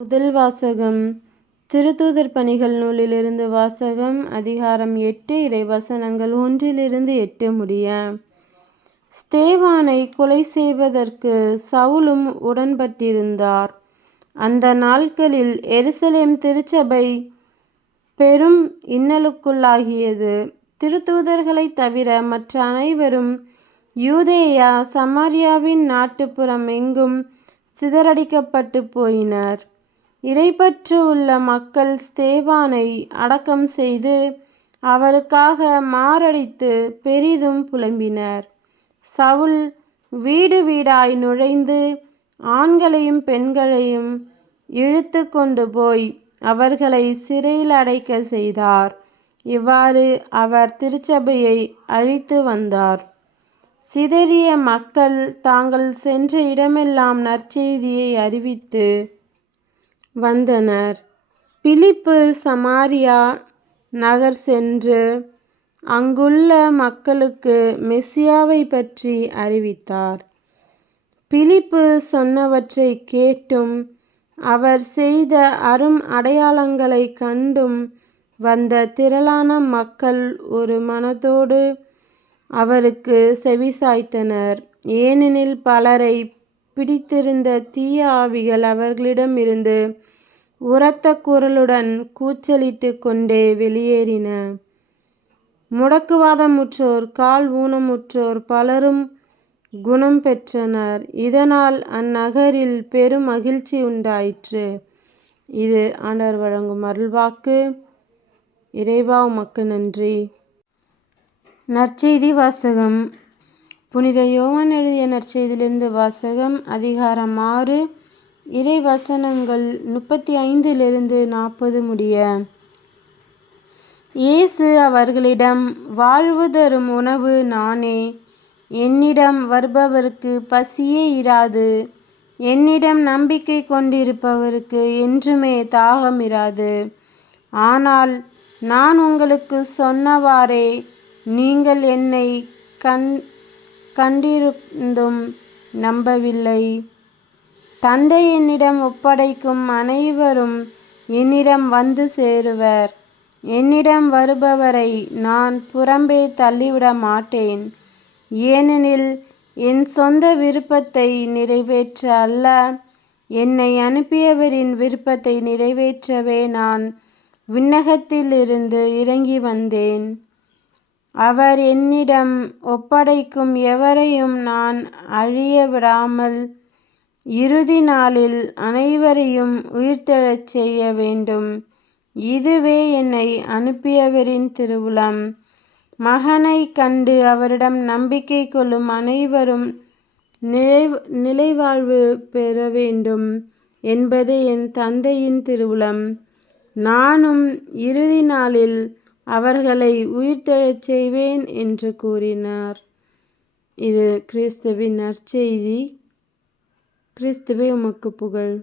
முதல் வாசகம் திருத்தூதர் பணிகள் நூலிலிருந்து வாசகம். அதிகாரம் 8 இறைவசனங்கள் 1-8 முடிய. ஸ்தேவானை கொலை செய்வதற்கு சவுலும் உடன்பட்டிருந்தார். அந்த நாட்களில் எருசலேம் திருச்சபை பெரும் இன்னலுக்குள்ளாகியது. திருத்தூதர்களைத் தவிர மற்ற அனைவரும் யூதேயா சமாரியாவின் நாட்டுப்புறம் எங்கும் சிதறடிக்கப்பட்டு போயினர். இறைப்பற்று உள்ள மக்கள் ஸ்தேவானை அடக்கம் செய்து அவருக்காக மாரடித்து பெரிதும் புலம்பினர். சவுல் வீடு வீடாய் நுழைந்து ஆண்களையும் பெண்களையும் இழுத்து கொண்டு போய் அவர்களை சிறையில் அடைக்க செய்தார். இவ்வாறு அவர் திருச்சபையை அழித்து வந்தார். சிதறிய மக்கள் தாங்கள் சென்ற இடமெல்லாம் நற்செய்தியை அறிவித்து வந்தனர். பிலிப்பு சமாரியா நகர் சென்று அங்குள்ள மக்களுக்கு மெசியாவை பற்றி அறிவித்தார். பிலிப்பு சொன்னவற்றை கேட்டும் அவர் செய்த அரும் அடையாளங்களை கண்டும் வந்த திரளான மக்கள் ஒரு மனத்தோடு அவருக்கு செவிசாய்த்தனர். ஏனெனில் பலரை பிடித்திருந்த தீய ஆவிகள் அவர்களிடமிருந்து உரத்த குரலுடன் கூச்சலிட்டு கொண்டே வெளியேறின. முடக்குவாதமுற்றோர் கால் ஊனமுற்றோர் பலரும் குணம் பெற்றனர். இதனால் அந்நகரில் பெரும் மகிழ்ச்சி உண்டாயிற்று. இது ஆண்டவர் வழங்கும் அருள்வாக்கு. இறைவா உமக்கு நன்றி. நற்செய்தி வாசகம். புனித யோவான் எழுதிய நற்செய்தியிலிருந்து வாசகம். அதிகாரம் 6 இறைவசனங்கள் 35-40 முடிய. இயேசு அவர்களிடம், வாழ்வு தரும் உணவு நானே. என்னிடம் வருபவருக்கு பசியே இராது. என்னிடம் நம்பிக்கை கொண்டிருப்பவருக்கு என்றுமே தாகம் இராது. ஆனால் நான் உங்களுக்கு சொன்னவாறே நீங்கள் என்னை கண்டிருந்தும் நம்பவில்லை. தந்தை என்னிடம் ஒப்படைக்கும் அனைவரும் என்னிடம் வந்து சேருவர். என்னிடம் வருபவரை நான் புறம்பே தள்ளிவிட மாட்டேன். ஏனெனில் என் சொந்த விருப்பத்தை நிறைவேற்ற அல்ல, என்னை அனுப்பியவரின் விருப்பத்தை நிறைவேற்றவே நான் விண்ணகத்தில் இருந்து இறங்கி வந்தேன். அவர் என்னிடம் ஒப்படைக்கும் எவரையும் நான் அழிய விடாமல் இறுதி நாளில் அனைவரையும் உயிர்த்தெழச் செய்ய வேண்டும். இதுவே என்னை அனுப்பியவரின் திருவுளம். மகனைக் கண்டு அவரிடம் நம்பிக்கை கொள்ளும் அனைவரும் நிலைவாழ்வு பெற வேண்டும் என்பதே என் தந்தையின் திருவுளம். நானும் இறுதி நாளில் அவர்களை உயிர்த்தெழச் செய்வேன் என்று கூறினார். இது கிறிஸ்துவின் நற்செய்தி. கிறிஸ்துவே உமக்கு புகழ்.